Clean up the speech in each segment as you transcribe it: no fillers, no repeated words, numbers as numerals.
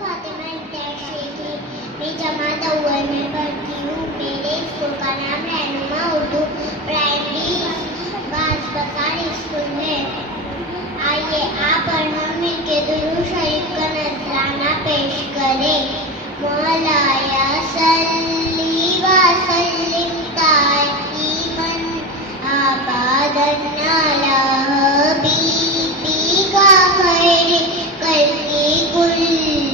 फातिमा इंतजार शेखी, मैं जमात अव्वल में पढ़ती हूँ। मेरे स्कूल का नाम रहनुमा उर्दू प्राइमरी बाज़ स्कूल है। आइए आप और हम मिलके दुरूद शरीफ का नजराना पेश करें। मौलाया सल्ली व सल्लिम ताईमन आबादन अला हबीबिका खैर कल्कि कुल्लिहिम।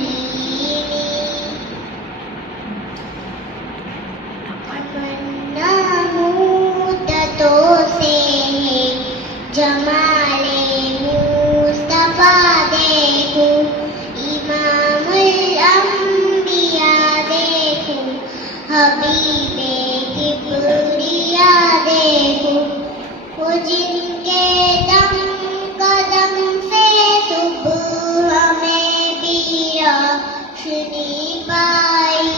तमन्ना मुद्दतों से है जमाले मुस्तफा देखूं, इमामुल अंबिया देखूं, हबीबे किबरिया देखूं। वो जिनके दम कदम से सुबह हमें भी रोशनी पाई,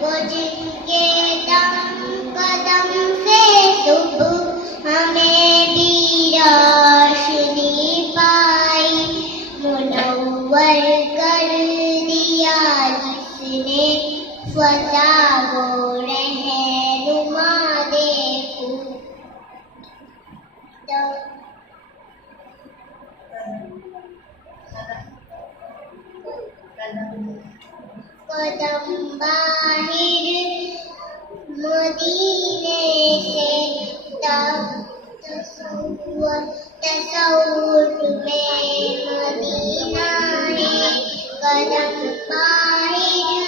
वो जिनके दम कदम से सुबह हमें भी रोशनी पाई। मुनव्वर कर दिया जिसने फजा वो रहनुमा देखूं। कदम बाहिर मदीने से तसव्वुर में मदीना है। कदम बाहिर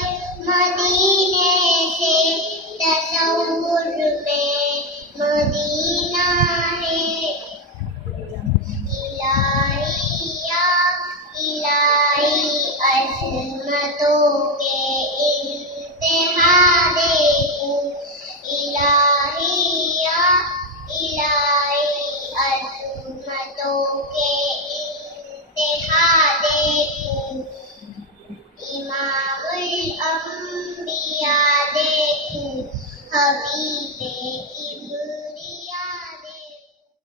मदीने से तसव्वुर में मदीना है। इलाहिया इलाही अज़मतों के इंतहा देखूं, इलाहिया इलाही अज़मतों के इंतहा देखूं। इमामुल अंबिया देखूं, हबीबे